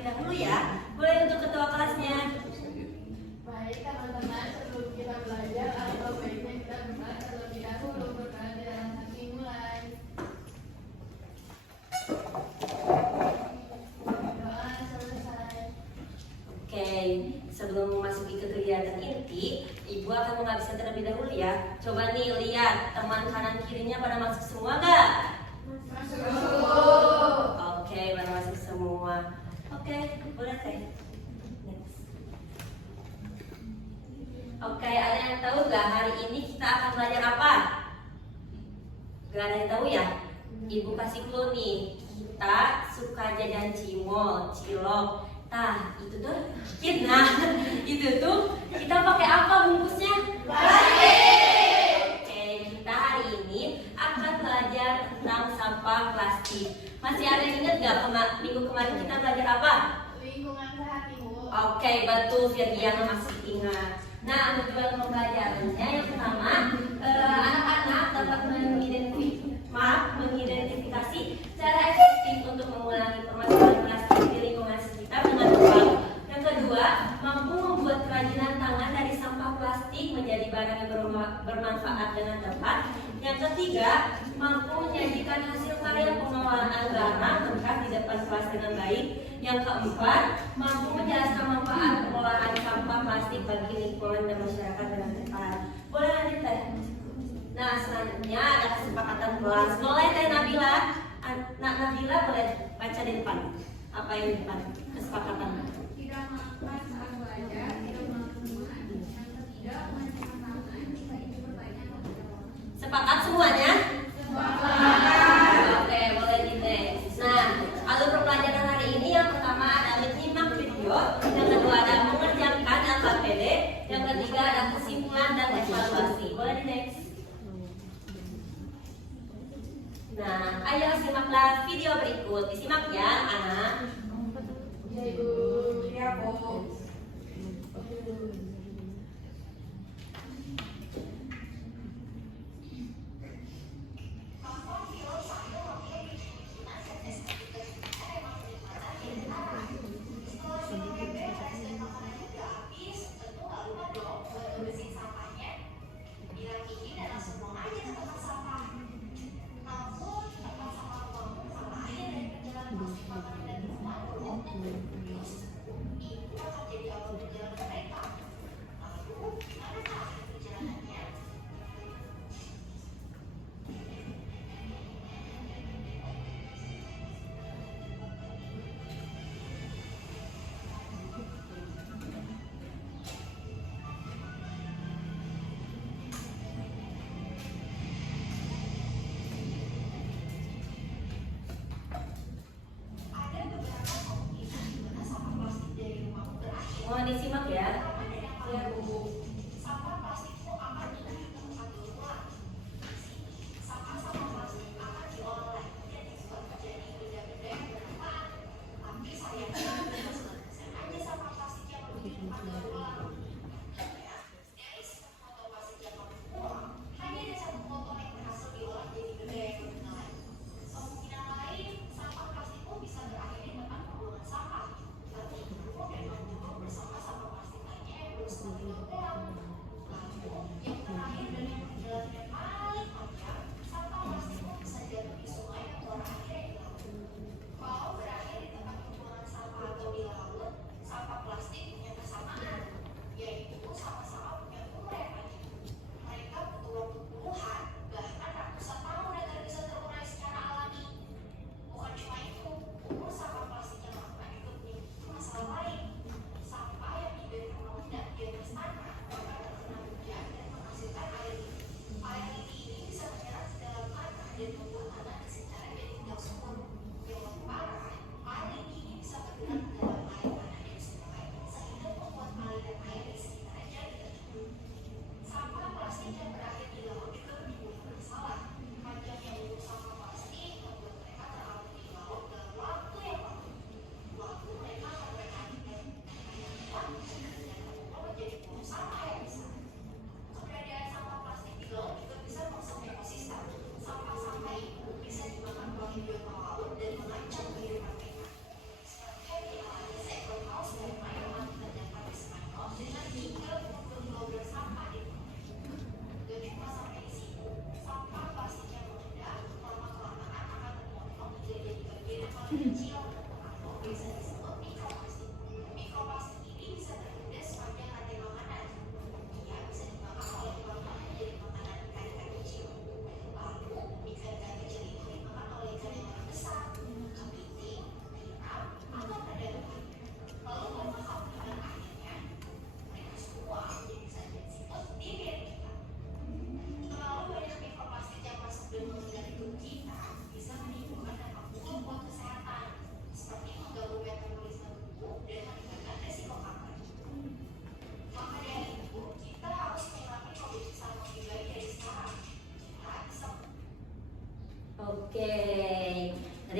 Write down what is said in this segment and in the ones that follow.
terlebih dahulu ya. Boleh untuk ketua kelasnya. Baik teman-teman, sebelum kita belajar, atau baiknya kita berdoa terlebih dahulu. Berdoa dalam hati mulai. Berdoa selesai. Oke, sebelum memasuki ke kegiatan inti, Ibu akan menghabiskan terlebih dahulu ya. Coba nih lihat, teman kanan kirinya pada masuk semua nggak? Masuk. Oke, pada masuk semua. Oke, boleh teh. Next. Oke, ada yang tahu nggak hari ini kita akan belajar apa? Gak ada yang tahu ya? Ibu kasih clue nih. Kita suka jajan cimol, cilok. Nah, itu tuh itu tuh kita pakai apa bungkusnya? Plastik. Oke, kita hari ini akan belajar tentang sampah plastik. Masih ada yang ingat gak minggu kemarin kita belajar apa? Lingkungan sehat Ibu. Oke, betul, Firdiana masih ingat. Nah, tujuan pembelajarannya yang pertama, anak-anak dapat mengidentifikasi cara efektif untuk mengurangi permasalahan plastik di lingkungan sekitar dengan tepat. Yang kedua, mampu membuat kerajinan tangan dari sampah plastik menjadi barang yang bermanfaat dengan tepat. Yang ketiga, mampu menyajikan hasil karya pengelolaan garam bekas di depan kelas dengan baik. Yang keempat, mampu menjelaskan manfaat pengolahan sampah plastik bagi lingkungan dan masyarakat dengan tepat. Boleh lanjut teh? Nah, selanjutnya ada kesepakatan kelas. Boleh teh Nabila? Nabila boleh baca di depan. Apa yang di depan? Kesepakatan. Tidak makan saat belajar, tidak melakukan. Yang ketiga, mencuci tangan jika ingin bertanya atau menjawab. Sepakat semuanya? Sepakat. Oke, boleh di-next. Nah, alur pembelajaran hari ini yang pertama ada menyimak video, yang kedua ada mengerjakan LKPD, yang ketiga ada kesimpulan dan evaluasi. Boleh di-next. Nah, ayo simaklah video berikut. Disimak ya, anak. Ya Ibu. Ya Bu.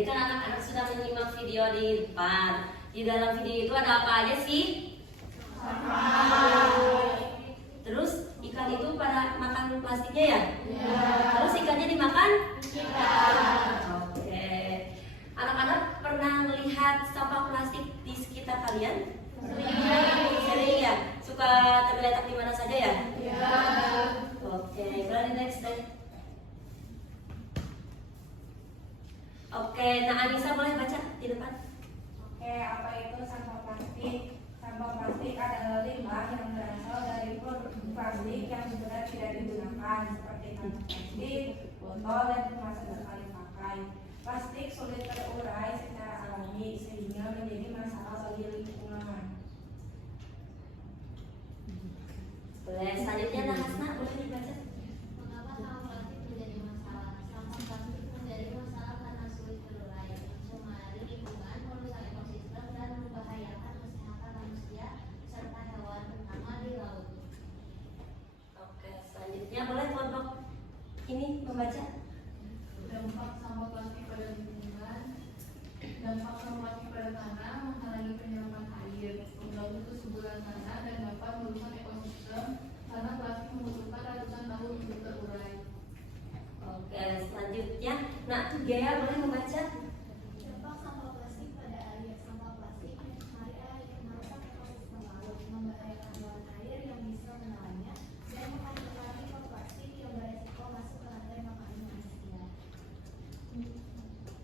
Tadi kan anak-anak sudah menyimak video di depan. Di dalam video itu ada apa aja sih? Terus ikan itu pada makan plastiknya ya? Terus ikannya dimakan? Oke. Anak-anak pernah melihat sampah plastik di sekitar kalian? Sering ya? Suka tergeletak di mana saja ya? Oke, berani next deh. Oke, nah Anissa boleh baca di depan. Oke, apa itu sampah plastik? Sampah plastik adalah limbah yang berasal dari produk plastik yang sudah tidak digunakan seperti kantong plastik, botol, dan kemasan sekali pakai. Plastik sulit terurai secara alami sehingga menjadi masalah bagi lingkungan. Boleh, selanjutnya Nah Hasna boleh dibaca. Mengapa sampah plastik menjadi masalah? Sampah plastik menjadi masalah karena sulit terurai, mencemari lingkungan, merusak ekosistem, dan membahayakan kesehatan manusia serta hewan, terutama di laut. Oke, selanjutnya boleh kelompok ini membaca. Dampak sampah plastik pada lingkungan. Dampak sampah plastik pada tanah menghalangi penyerapan air, mengganggu kesuburan tanah, dan dapat merusak ekosistem karena plastik membutuhkan ratusan tahun untuk terurai. Oke, selanjutnya Nah Gea boleh membaca. Dampak sampah plastik pada air. Sampah plastik mencemari air, merusak ekosistem laut, membahayakan hewan air yang bisa menelannya, dan menghasilkan mikroplastik yang beresiko masuk ke rantai makanan manusia.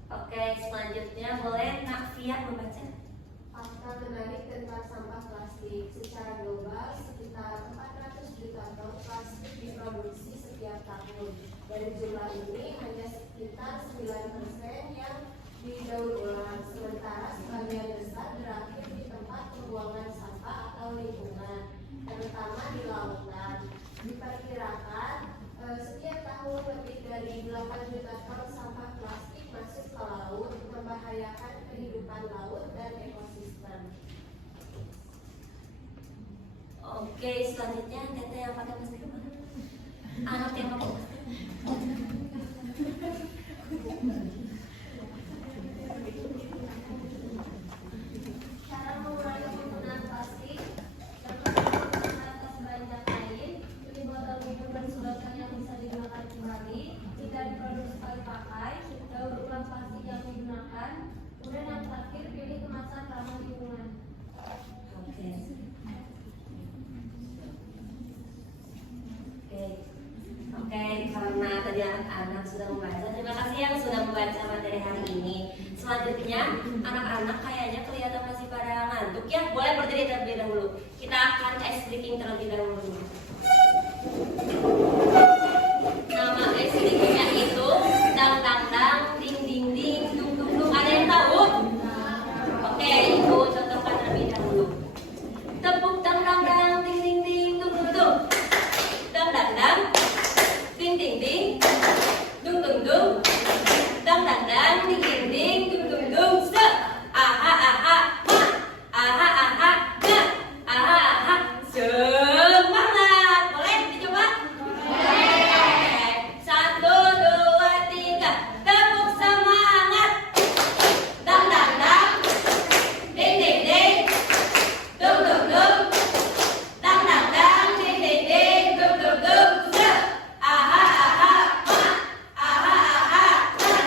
Oke, selanjutnya boleh Nafia membaca. Fakta menarik tentang sampah plastik. Secara global, sekitar 400 juta ton plastik diproduksi setiap tahun. Dari jumlah ini, hanya sekitar 9% yang didaur ulang, sementara sebagian besar berakhir di tempat pembuangan sampah atau lingkungan, terutama di lautan. Diperkirakan setiap tahun lebih dari 8 juta ton sampah plastik masuk ke laut, membahayakan kehidupan laut dan ekosistem. Oke, selanjutnya Tete yang pakai masker mana? Anak yang pakai masker. Cara mengurangi penggunaan plastik. Pertama, atas banyak kain, beli botol minum bersedotan yang bisa digunakan kembali, tidak diproduksi sekali pakai, daur ulang plastik yang digunakan. Kemudian yang terakhir, pilih kemasan ramah lingkungan. Oke. Oke, karena tadi anak-anak sudah membaca, terima kasih yang sudah membaca materi hari ini. Selanjutnya, anak-anak kayaknya kelihatan masih pada ngantuk ya. Boleh berdiri terlebih dahulu. Kita akan ice breaking terlebih dahulu. Nama ice breakingnya itu dang dang dang, ding ding ding, dung dung dung. Ada yang tahu? Oke, ibu contohkan terlebih dahulu. Tepuk dang dang dang, ding ding ding, dung dung dung. Dang dang dang, ding ding ding, dung dung dung. Dang dang dang, ding ding ding, dung dung dung. Se, aha aha, ma, aha aha, na, aha aha. Semangat, boleh dicoba? Boleh. 1, 2, 3, tepuk semangat. Dang dang dang, ding ding ding, dung dung dung. Dang dang dang, ding ding ding, dung dung dung. Se, aha aha, ma, aha aha, na,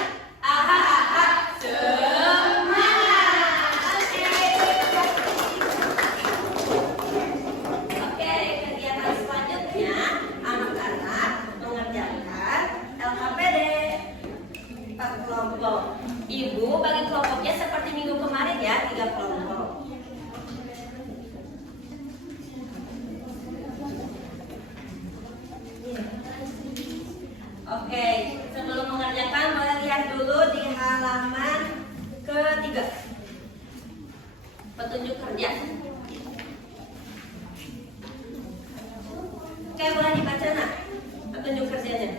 aha aha. Semangat. Oke, kegiatan selanjutnya anak-anak mengerjakan LKPD 4 kelompok. Ibu bagi kelompoknya seperti minggu kemarin ya, 3 kelompok. Oke, sebelum mengerjakan boleh lihat dulu di halaman ketiga. Petunjuk kerja. Oke, boleh dibaca nak petunjuk kerjanya.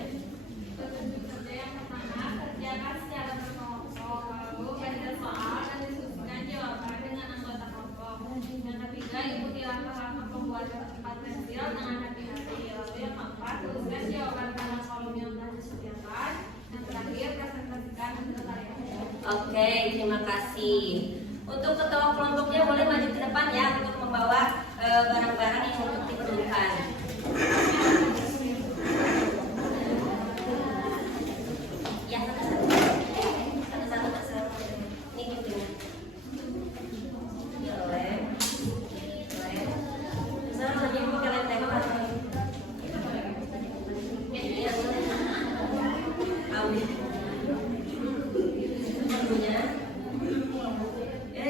Petunjuk kerja yang pertama, kerjakan secara berkelompok, lalu baca soal dan diskusikan jawaban dengan anggota kelompok. Yang ketiga, ikuti langkah-langkah pembuatan tempat pensil dengan hati-hati. Lalu yang keempat, tuliskan jawaban pada kolom yang telah disediakan. Yang terakhir, presentasikan hasil karya. Oke, Oke, terima kasih. Untuk ketua kelompoknya boleh maju ke depan ya untuk membawa barang-barang yang untuk diperlukan. Ya, satu-satu. Ini kuncinya. Ya, boleh. Sekarang lagi kalian tengok atau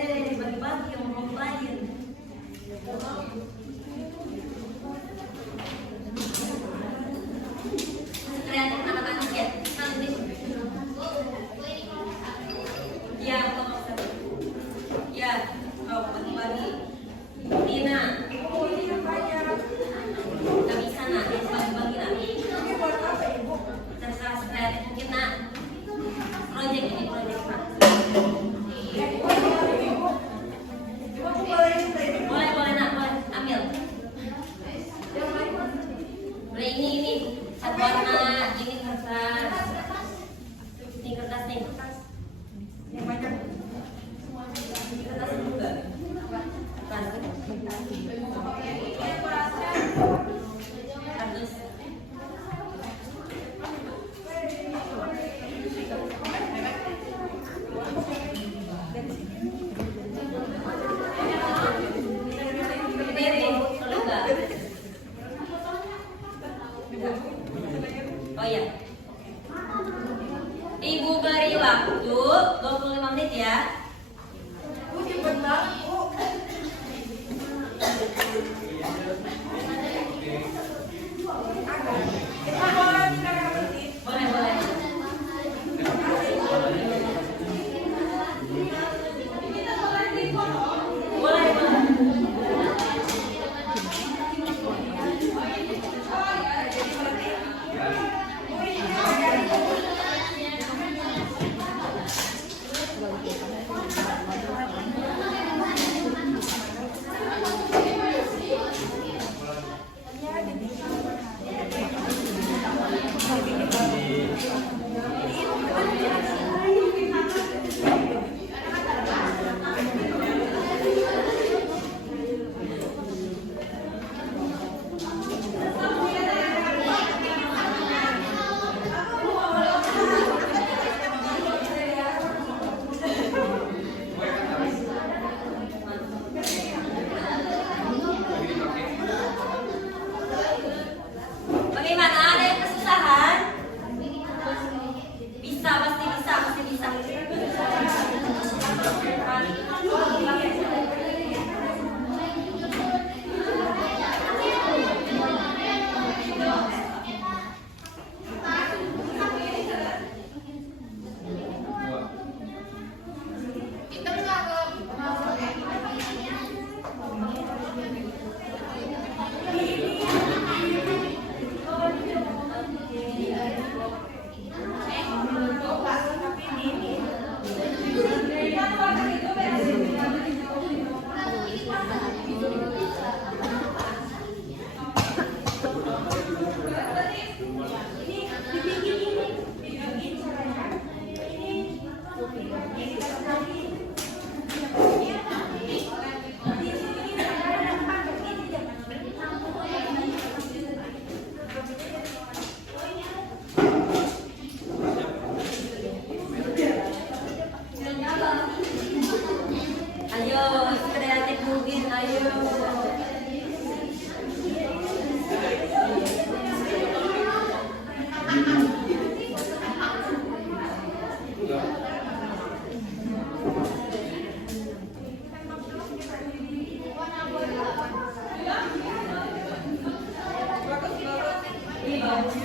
ini bagi-bagi yang mau lain. Kreatif anak-anak ya. Nanti. Ya, ya. Oh, bagi-bagi. Dina. Gak bisa nak, bagi-bagi nak. Terserah kreatif mungkin nak. Project ini project nak. Boleh nak, boleh ambil. Boleh ini satu warna, ini kertas. Ini kertas nih. Yang banyak. Kertas juga. Kardus. Oh ya. Ibu beri waktu 25 menit ya. Boleh. Bagaimana? Ada yang kesusahan? Bisa, pasti bisa. Ayo, kreatif mungkin, ayo. Ini bagus.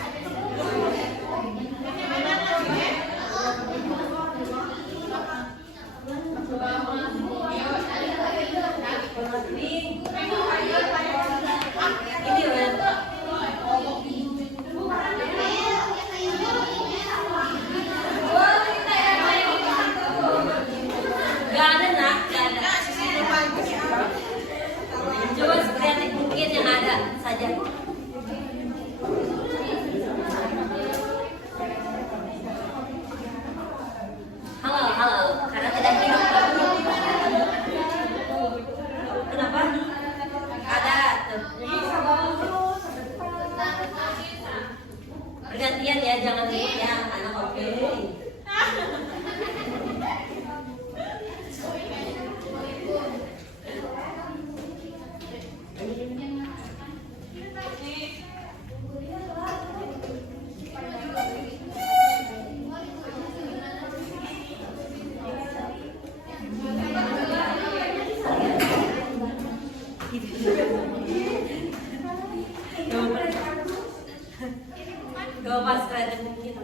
kalian ya, jangan ribut ya anak-anak. Oke. Gak pas keren mungkin.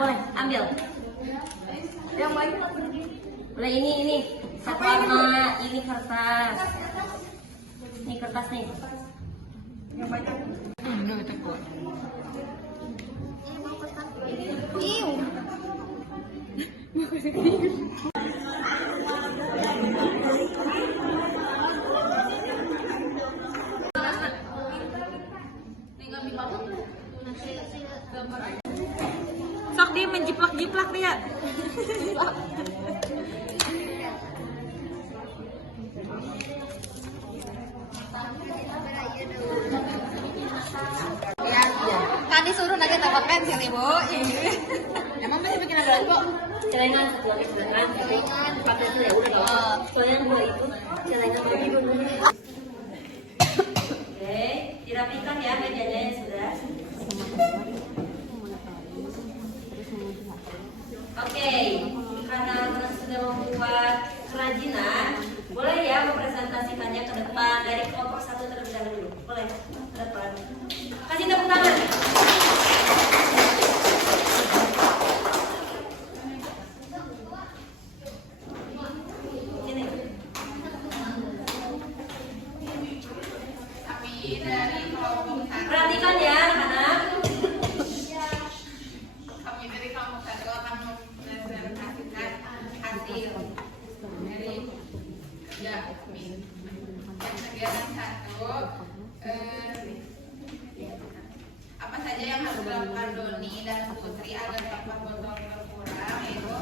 Boleh ambil. Yang banyak. Boleh ini sama ini kertas. Ini kertas nih. Yang banyak. Sok dia menjiplak-jiplak dia. Kan disuruh nanti dapat pensil ibu. Emang masih bikin ada kok? Celengan satu lagi celengan. Pakai itu ya udah dong. Soalnya yang dua itu celengan lebih dulu. Oke, dirapikan ya mejanya ya sudah. Oke, karena sudah membuat kerajinan, boleh ya mempresentasikannya ke depan dari kelompok satu terlebih dahulu. Boleh ke depan. Kasih tepuk tangan. Sini. Perhatikan ya anak. Kami dari kelompok satu akan mempresentasikan hasil dari kerja kami. Kegiatan satu, apa saja yang harus dilakukan Doni dan Putri agar sampah botol berkurang, yaitu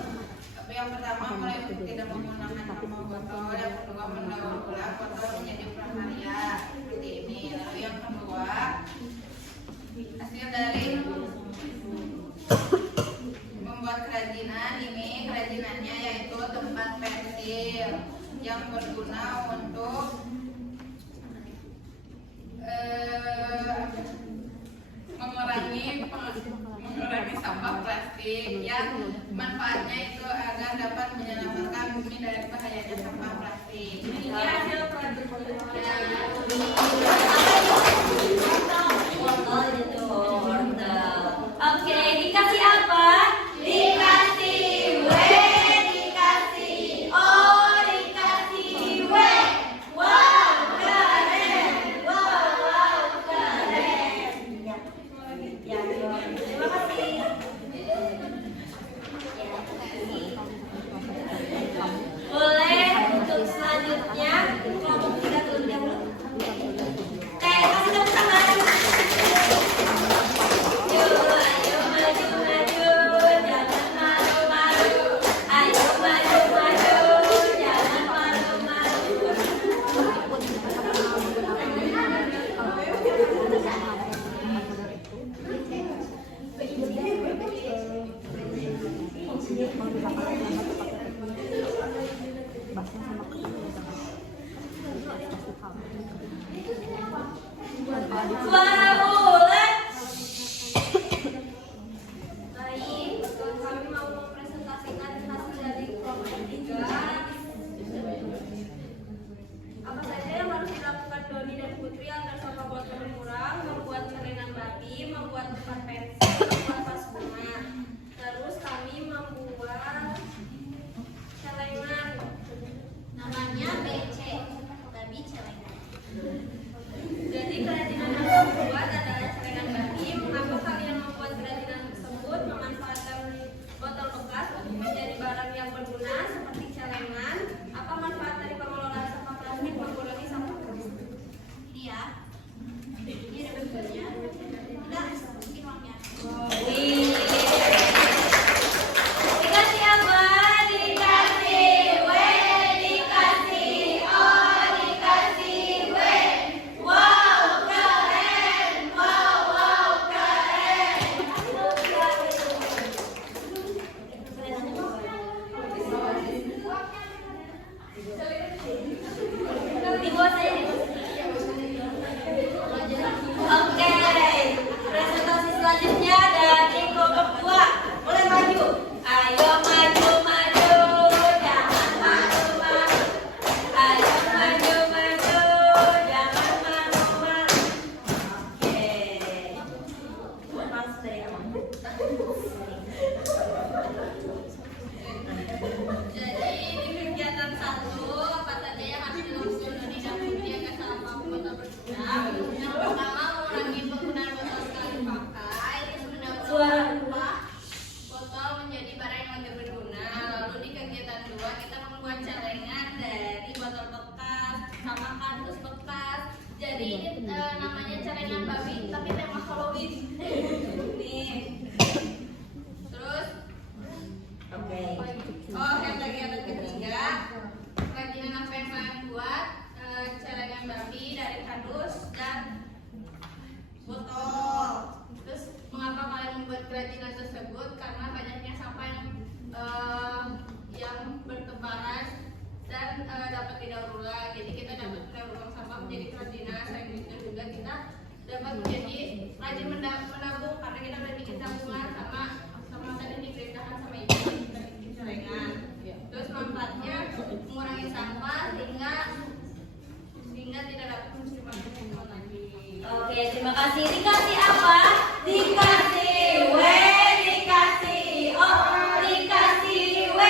yang pertama mulai untuk tidak menggunakan sampah botol, yang kedua mendaur ulang botol menjadi prakarya seperti ini. Lalu yang kedua, hasil dari membuat kerajinan ini, kerajinannya yaitu tempat pensil yang berguna untuk mengurangi sampah plastik yang manfaatnya itu agar dapat menyelamatkan bumi dari bahayanya sampah plastik. Ini hasil Wortel itu wortel. Oke, dikasih apa? Dikasih W, dikasih O, dikasih W. Wow, keren. Wow, keren. Ya, terima kasih. Boleh untuk selanjutnya kelompok tiga terlebih dahulu. Kasih tepuk tangan. Ayo maju, jangan malu-malu. Ayo maju, jangan malu-malu. Suara ulet. Baik, kami mau mempresentasikan hasil dari kelompok 3. Apa saja yang harus dilakukan Doni dan Putri agar sampah botol berkurang? Membuat kerengan babi, membuat tempat pensil, membuat vas bunga. Terus kami membuat celengan. Jadi ini namanya celengan babi tapi tema Halloween. Nih. Terus Oke. kegiatan ketiga, kerajinan apa yang kalian buat? Celengan babi dari kardus dan botol. Terus mengapa kalian membuat kerajinan tersebut? Karena banyaknya sampah yang bertebaran dan dapat didaur ulang. Jadi kita dapat mendaur ulang sampah menjadi kerajinan. Selain itu juga kita dapat menjadi rajin menabung karena kita udah bikin tabungan sama tadi diperintahkan sama ibu kita bikin celengan. Terus manfaatnya mengurangi sampah sehingga tidak dapat mencemar lingkungan lagi. Oke, terima kasih. Dikasih apa? Dikasih W, dikasih O, dikasih W.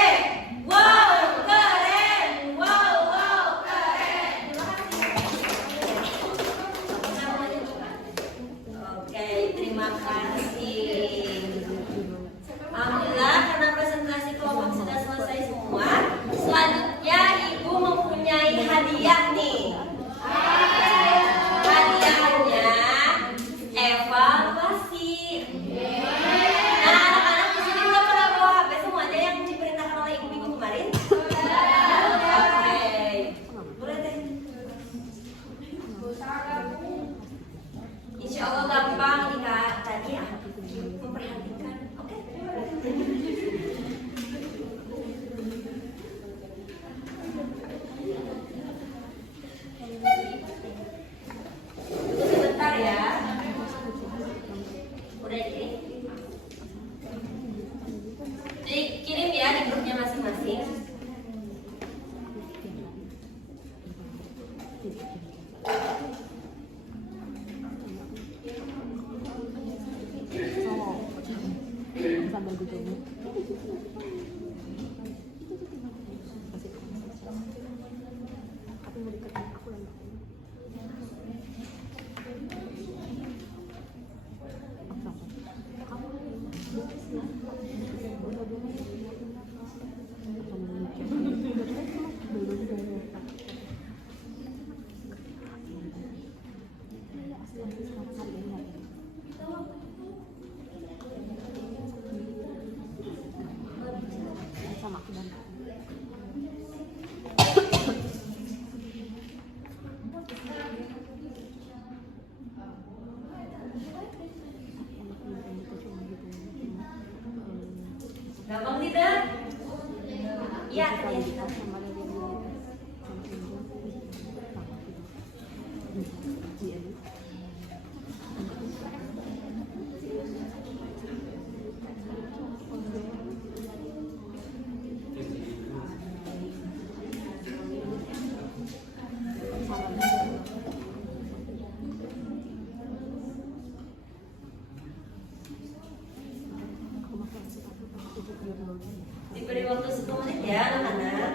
Wow, keren. Wow, keren. Terima kasih. Oke, terima kasih. Alhamdulillah, karena presentasi kelompok sudah selesai semua. Selanjutnya Ibu mempunyai hadiah nih. Hadiahnya evaluasi. Nah, anak-anak di sini udah pernah bawa HP semuanya yang diperintahkan oleh ibu minggu kemarin? Oke, boleh deh. Insya Allah gampang nih Kak. Tadi aku memperhatikan. Oke. Tunggu sebentar ya. Udah dikirim? Dikirim ya di grupnya masing-masing. Gampang tidak? Iya, kalian. Diberi waktu 10 menit ya anak-anak.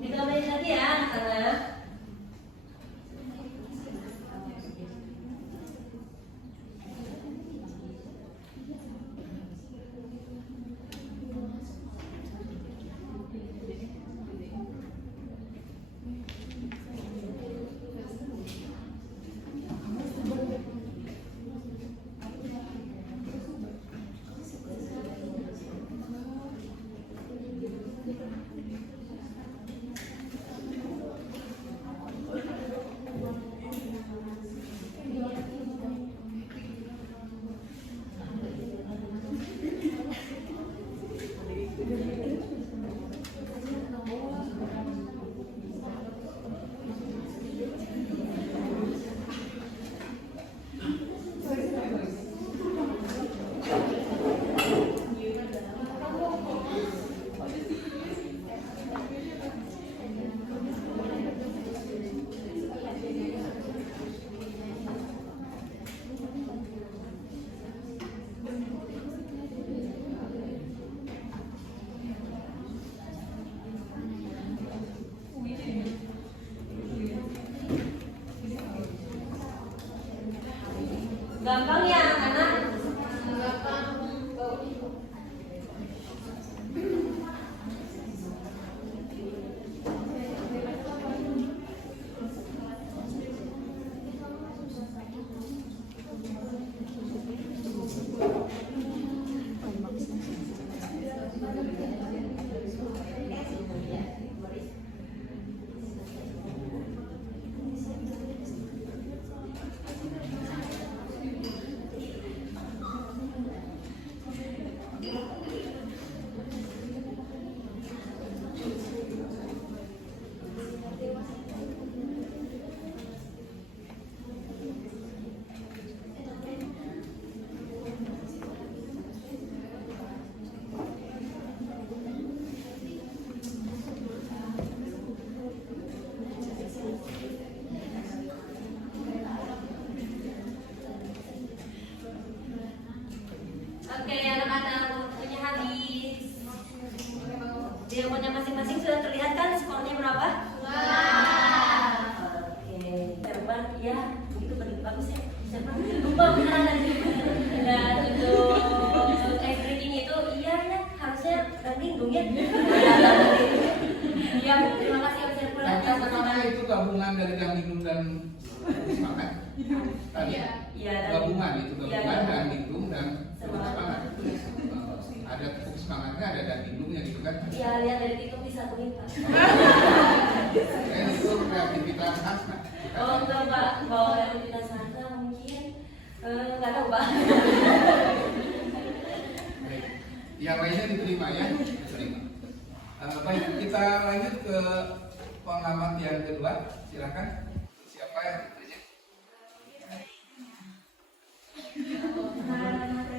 Ditambahin lagi ya anak-anak. Gampang ya anak-anak? Oke anak-anak, waktunya habis. Di rumahnya masing-masing sudah terlihat kan skornya berapa? Oke, terbang ya, itu bagus ya. Siapa? Lupa beneran. Dan untuk ice breaking itu iya ya, harusnya lindung ya. Iya, terima kasih Om Serpula. Kata-kata itu gabungan dari Danlindung dan semangat. Tadi Iya, gabungan itu Iya, gabungan Danlindung dan Semangat. semangat. Ada tepuk semangatnya, ada Danlindungnya gitu kan? Iya, lihat dari itu disatuin Pak. Itu kreativitas Hasna. Oh enggak Pak, bawa kreativitas sana mungkin nggak tahu Pak. Baik. Yang lainnya diterima ya, diterima. Baik, kita lanjut ke pengamat yang kedua. Silakan. Siapa yang ditanya?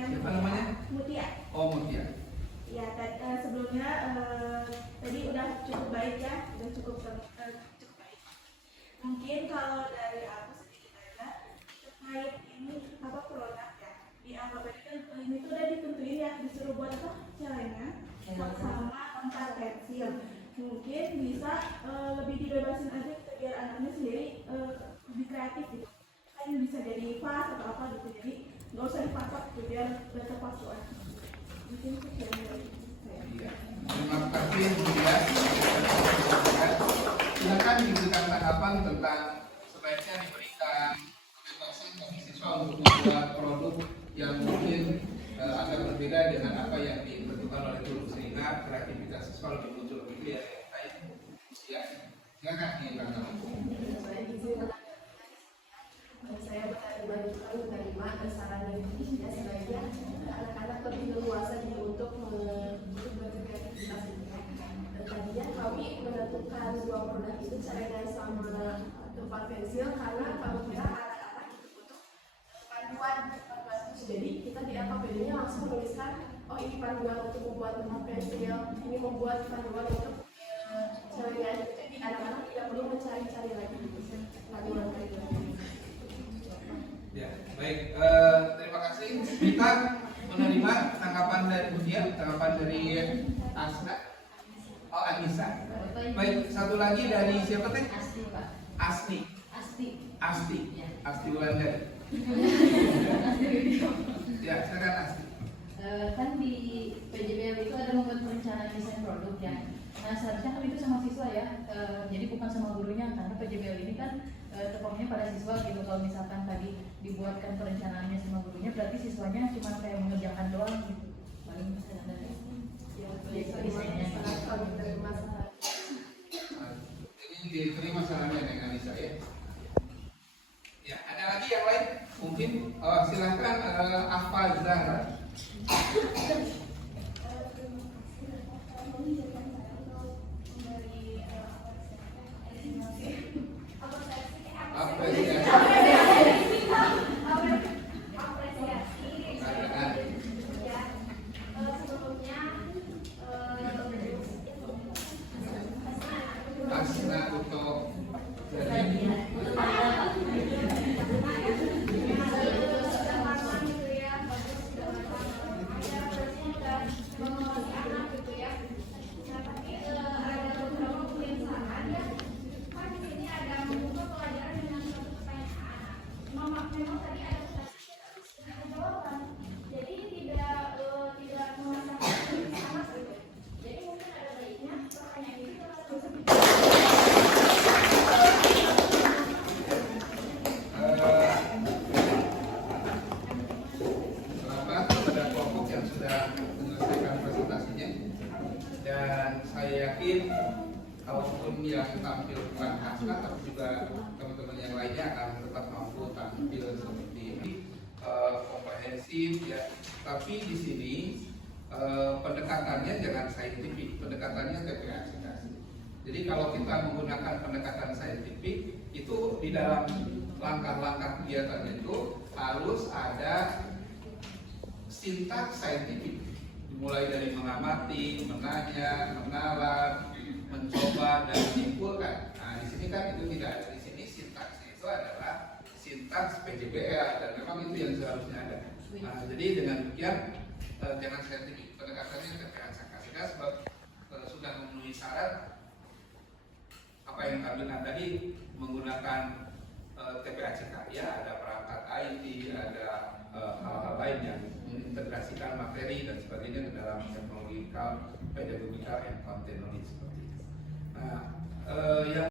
Siapa namanya? Mutia. Oh, mau Mutia. Ya, sebelumnya tadi udah cukup baik ya, udah cukup baik. Mungkin kalau dari aku sedikit aja terkait ini produk ya. Di alfabet ini tuh udah ditentuin ya, disuruh buat apa caranya sama tempat pensil. Mungkin bisa lebih dibebasin aja gitu, biar anaknya sendiri lebih kreatif gitu. Kan bisa jadi vas atau apa gitu, jadi nggak usah dipatok gitu, biar tepat soal. Mungkin itu yang dari saya. Iya. Terima kasih Budia. Silakan diberikan tanggapan tentang sebaiknya diberikan kebebasan bagi siswa untuk membuat produk yang mungkin agak berbeda dengan apa yang ditentukan oleh guru, sehingga kreativitas siswa lebih muncul begitu ya. Ya, silakan diberikan. Saya menerima saran dari Budia sebaiknya anak-anak lebih leluasa untuk berkreativitas. Tadinya kami menentukan dua produk itu caranya sama tempat pensil karena kami kira anak-anak itu butuh panduan. Jadi kita di alfabetnya langsung menuliskan, oh ini panduan untuk membuat tempat pensil, ini membuat panduan untuk caranya. Jadi anak-anak tidak perlu mencari-cari lagi panduan kayak gitu. Ya, baik. Terima kasih. Kita menerima tanggapan dari Budia, tanggapan dari Asna. Oh, Anissa. Baik, satu lagi dari siapa teh? Asti, Pak. Asti. Asti. Asti Wulandari. Ya, silakan Asti. Kan di PJBL itu ada membuat perencanaan desain produk ya. Nah seharusnya kan itu sama siswa ya, jadi bukan sama gurunya, karena PJBL ini kan tokohnya pada siswa gitu. Kalau misalkan tadi dibuatkan perencanaannya sama gurunya, berarti siswanya cuma kayak mengerjakan doang gitu. Paling bisa ada desainnya. Ini diterima sarannya dengan Anissa ya. Ya, ada lagi yang lain? Mungkin silakan Afal Zahra. Asna untuk selamat kepada kelompok yang sudah menyelesaikan presentasinya, dan saya yakin kalaupun yang tampil bukan Asna, tapi juga teman-teman yang lainnya akan tetap mampu tampil seperti ini, komprehensif ya. Tapi di sini pendekatannya jangan saintifik, pendekatannya TPA-aplikasi. Jadi kalau kita menggunakan pendekatan saintifik, itu di dalam langkah-langkah kegiatannya itu harus ada sintaks saintifik, dimulai dari mengamati, menanya, menalar, mencoba dan menyimpulkan. Nah, di sini kan itu tidak ada. Di sini sintaksnya itu adalah sintaks PJBL, dan memang itu yang seharusnya ada. Nah, jadi dengan demikian jangan saintifik, pendekatannya TPA-aplikasi sebab sudah memenuhi syarat apa yang kami bilang tadi, menggunakan TPA-CK ya, ada perangkat IT, ada hal-hal lain yang mengintegrasikan materi dan sebagainya ke dalam teknologi pedagogikal and content knowledge seperti itu. Nah, yang